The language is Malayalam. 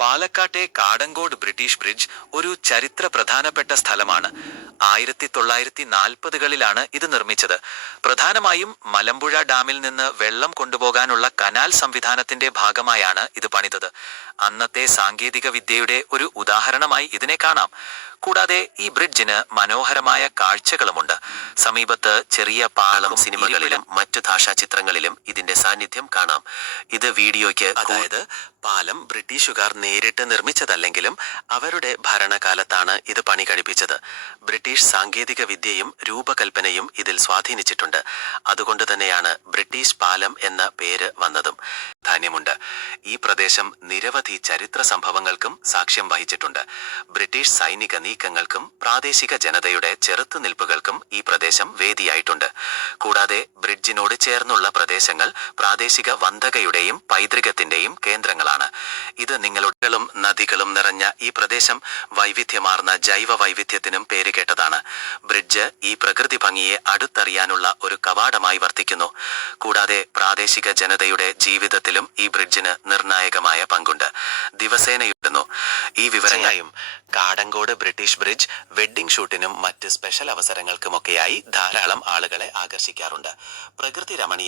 പാലക്കാട്ടെ കാടങ്കോട് ബ്രിട്ടീഷ് ബ്രിഡ്ജ് ഒരു ചരിത്ര പ്രധാനപ്പെട്ട സ്ഥലമാണ്. 1940കളിലാണ് ഇത് നിർമ്മിച്ചത്. പ്രധാനമായും മലമ്പുഴ ഡാമിൽ നിന്ന് വെള്ളം കൊണ്ടുപോകാനുള്ള കനാൽ സംവിധാനത്തിന്റെ ഭാഗമായാണ് ഇത് പണിതത്. അന്നത്തെ സാങ്കേതിക വിദ്യയുടെ ഒരു ഉദാഹരണമായി ഇതിനെ കാണാം. കൂടാതെ ഈ ബ്രിഡ്ജിന് മനോഹരമായ കാഴ്ചകളുമുണ്ട്. സമീപത്ത് ചെറിയ പാളം സിനിമകളിലും മറ്റു ഭാഷാചിത്രങ്ങളിലും ഇതിന്റെ സാന്നിധ്യം കാണാം. ഇത് വീഡിയോയ്ക്ക്, അതായത് പാലം ബ്രിട്ടീഷുകാർ നേരിട്ട് നിർമ്മിച്ചതല്ലെങ്കിലും അവരുടെ ഭരണകാലത്താണ് ഇത് പണി കഴിപ്പിച്ചത്. ബ്രിട്ടീഷ് സാങ്കേതിക വിദ്യയും രൂപകൽപ്പനയും ഇതിൽ സ്വാധീനിച്ചിട്ടുണ്ട്. അതുകൊണ്ട് തന്നെയാണ് ബ്രിട്ടീഷ് പാലം എന്ന പേര് വന്നതും. ധാന്യമുണ്ട്. ഈ പ്രദേശം നിരവധി ചരിത്ര സംഭവങ്ങൾക്കും സാക്ഷ്യം വഹിച്ചിട്ടുണ്ട്. ബ്രിട്ടീഷ് സൈനിക നീക്കങ്ങൾക്കും പ്രാദേശിക ജനതയുടെ ചെറുത്തുനിൽപ്പുകൾക്കും ഈ പ്രദേശം വേദിയായിട്ടുണ്ട്. കൂടാതെ ബ്രിഡ്ജിനോട് ചേർന്നുള്ള പ്രദേശങ്ങൾ പ്രാദേശിക വന്തകയുടെയും പൈതൃകത്തിന്റെയും കേന്ദ്രങ്ങളാണ്. ഇത് നിങ്ങളുടെ നദികളും നിറഞ്ഞ ഈ പ്രദേശം വൈവിധ്യമാർന്ന ജൈവ വൈവിധ്യത്തിനും പേരുകേട്ടതാണ്. ബ്രിഡ്ജ് ഈ പ്രകൃതി ഭംഗിയെ അടുത്തറിയാനുള്ള ഒരു കവാടമായി വർത്തിക്കുന്നു. കൂടാതെ പ്രാദേശിക ജനതയുടെ ജീവിതത്തിലും ഈ ബ്രിഡ്ജിന് നിർണായകമായ പങ്കുണ്ട്. ദിവസേനയുണ്ടെന്നു ഈ വിവരങ്ങളായും കാടങ്കോട് ബ്രിട്ടീഷ് ബ്രിഡ്ജ് വെഡ്ഡിംഗ് ഷൂട്ടിനും മറ്റ് സ്പെഷ്യൽ അവസരങ്ങൾക്കുമൊക്കെയായി ധാരാളം ആളുകളെ ആകർഷിക്കാറുണ്ട്. പ്രകൃതി രമണീയ